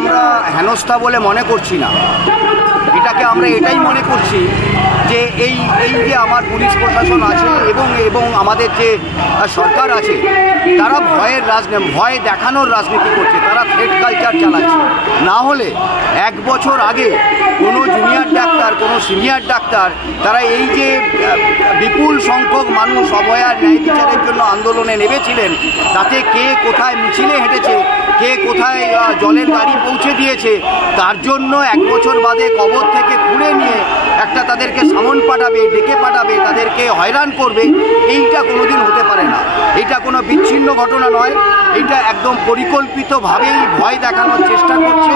আমরা হেনস্থা বলে মনে করছি না, এটাকে আমরা এটাই মনে করছি যে এই যে আমার পুলিশ প্রশাসন আছে এবং আমাদের যে সরকার আছে, তারা ভয় দেখানোর রাজনীতি করছে, তারা থ্রেট কালচার চালাচ্ছে। না হলে 1 বছর আগে কোনো জুনিয়র ডাক্তার, কোনো সিনিয়র ডাক্তার, তারা এই যে বিপুল সংখ্যক মানুষ অভয়ার ন্যায় বিচারের জন্য আন্দোলনে নেমেছিলেন, তাতে কে কোথায় মিছিলে হেঁটেছে, কে কোথায় জলের গাড়ি পৌঁছে দিয়েছে, তার জন্য 1 বছর বাদে কবর থেকে খুঁড়ে নিয়ে একটা তাদেরকে সামন পাঠাবে, ডেকে পাঠাবে, তাদেরকে হয়রান করবে, এইটা কোনোদিন হতে পারে না। এইটা কোনো বিচ্ছিন্ন ঘটনা নয়, এইটা একদম পরিকল্পিতভাবেই ভয় দেখানোর চেষ্টা করছে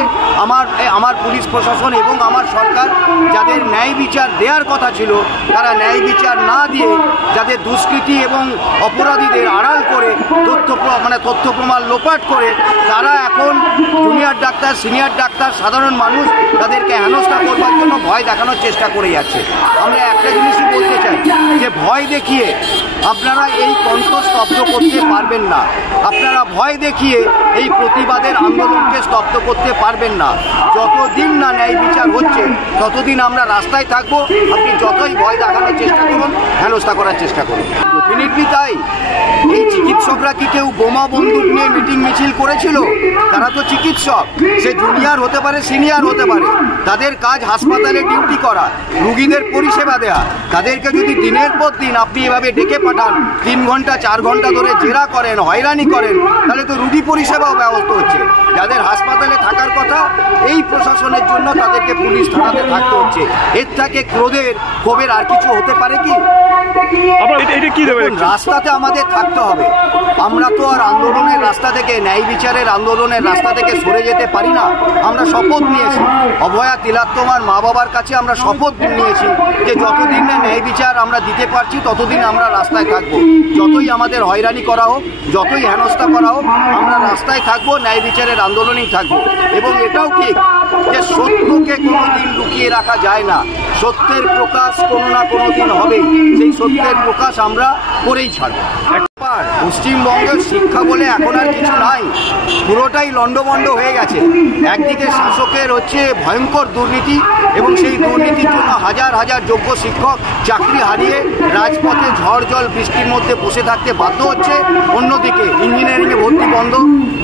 আমার পুলিশ প্রশাসন এবং আমার সরকার। যাদের ন্যায় বিচার দেওয়ার কথা ছিল, তারা ন্যায় বিচার না দিয়ে যাদের দুষ্কৃতী এবং অপরাধীদের আড়াল করে তথ্য প্রমাণ লোপাট করে তারা এখন জুনিয়র ডাক্তার, সিনিয়র ডাক্তার, সাধারণ মানুষ, তাদেরকে হেনস্থা করবার জন্য ভয় দেখানোর চেষ্টা করে যাচ্ছে। আমরা একটা জিনিসই বলতে চাই যে ভয় দেখিয়ে আপনারা এই কণ্ঠ স্তব্ধ করতে পারবেন না, আপনারা ভয় দেখিয়ে এই প্রতিবাদের আন্দোলনকে স্তব্ধ করতে পারবেন না। যতদিন না ন্যায় বিচার হচ্ছে ততদিন আমরা রাস্তায় থাকবো। আপনি যতই ভয় দেখানোর চেষ্টা করুন, হেনস্থা করার চেষ্টা করুন। ডেফিনেটলি তাই। এই চিকিৎসকরা কি কেউ বোমা বন্দুক নিয়ে মিটিং মিছিল করেছিল? তারা তো চিকিৎসক, সে জুনিয়র হতে পারে, সিনিয়র হতে পারে, তাদের কাজ হাসপাতালে ডিউটি করা, রুগীদের পরিষেবা দেয়া। তাদেরকে যদি দিনের পর দিন আপনি এভাবে ডেকে পাঠান, 3 ঘন্টা 4 ঘন্টা ধরে জেরা করেন, হয়রানি করেন, তাহলে তো রুগী পরিষেবাও ব্যাহত হচ্ছে। যাদের হাসপাতালে থাকার কথা, এই প্রশাসনের জন্য তাদেরকে পুলিশ থানাতে থাকতে হচ্ছে। এর থেকে ক্ষোভের আর কিছু হতে পারে কি? রাস্তাতে আমাদের থাকতে হবে। আমরা তো আর আন্দোলনের রাস্তা থেকে, ন্যায় বিচারের আন্দোলনের রাস্তা থেকে সরে যেতে পারি না। আমরা শপথ নিয়েছি, অভয়া তিলোত্তমার মা বাবার কাছে আমরা শপথ নিয়েছি যে যতদিন না ন্যায় বিচার আমরা দিতে পারছি ততদিন আমরা রাস্তায় থাকবো। যতই আমাদের হয়রানি করা হোক, যতই হেনস্থা করা হোক, আমরা রাস্তায় থাকবো, ন্যায় বিচারের আন্দোলনেই থাকবো। এবং এটাও ঠিক যে সত্যকে কোনোদিন লুকিয়ে রাখা যায় না, সত্যের প্রকাশ কোনো না কোনো দিন হবেই। সেই সত্যের প্রকাশ আমরা করেই ছাড়ব। পশ্চিমবঙ্গের শিক্ষা বলে এখন আর কিছু নাই, পুরোটাই লন্ডভন্ড হয়ে গেছে। একদিকে শাসকের হচ্ছে ভয়ঙ্কর দুর্নীতি এবং সেই দুর্নীতির জন্য হাজার হাজার যোগ্য শিক্ষক চাকরি হারিয়ে রাজপথে ঝড় জল বৃষ্টির মধ্যে বসে থাকতে বাধ্য হচ্ছে। অন্যদিকে ইঞ্জিনিয়ারিংয়ে ভর্তি বন্ধ,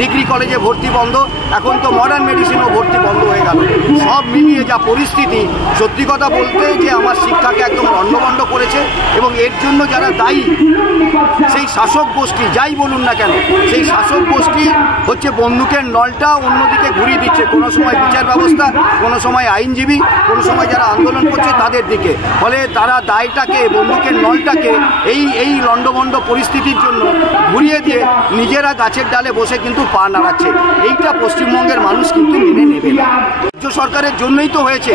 ডিগ্রি কলেজে ভর্তি বন্ধ, এখন তো মডার্ন মেডিসিনও ভর্তি বন্ধ হয়ে গেল। সব মিলিয়ে যা পরিস্থিতি, সত্যি কথা বলতে যে আমার শিক্ষাকে একদম লন্ডভন্ড করেছে। এবং এর জন্য যারা দায়ী, সেই শাসক গোষ্ঠী, যাই বলুন না কেন, সেই শাসক গোষ্ঠী হচ্ছে বন্দুকের নলটা অন্যদিকে ঘুরিয়ে দিচ্ছে। কোনো সময় বিচার ব্যবস্থা, কোনো সময় আইনজীবী, কোনো সময় যারা আন্দোলন করছে তাদের দিকে। ফলে তারা দায়টাকে, বন্দুকের নলটাকে এই লন্ডভন্ড পরিস্থিতির জন্য ঘুরিয়ে দিয়ে নিজেরা গাছের ডালে বসে কিন্তু পা নাড়াচ্ছে। এইটা পশ্চিমবঙ্গের মানুষ কিন্তু মেনে নেবে না। রাজ্য সরকারের জন্যই তো হয়েছে,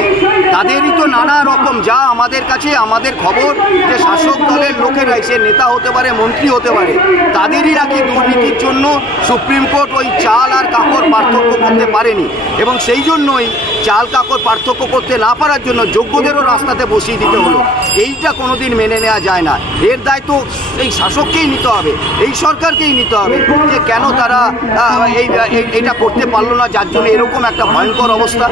তাদেরই তো নানা রকম, যা আমাদের কাছে আমাদের খবর যে শাসক দলের লোকেরাই, সে নেতা হতে পারে, মন্ত্রী হতে পারে, তাদেরই নাকি দুর্নীতির জন্য সুপ্রিম কোর্ট ওই চাল আর কাপড় পার্থক্য করতে পারেনি। এবং সেই জন্যই চাল কাপড় পার্থক্য করতে না পারার জন্য যোগ্যদেরও রাস্তাতে বসিয়ে দিতে হলো। এইটা কোনোদিন মেনে নেওয়া যায় না। এর দায়িত্ব এই শাসককেই নিতে হবে, এই সরকারকেই নিতে হবে যে কেন তারা এইটা করতে পারলো না, যার জন্য এরকম একটা ভয়ঙ্কর অবস্থা।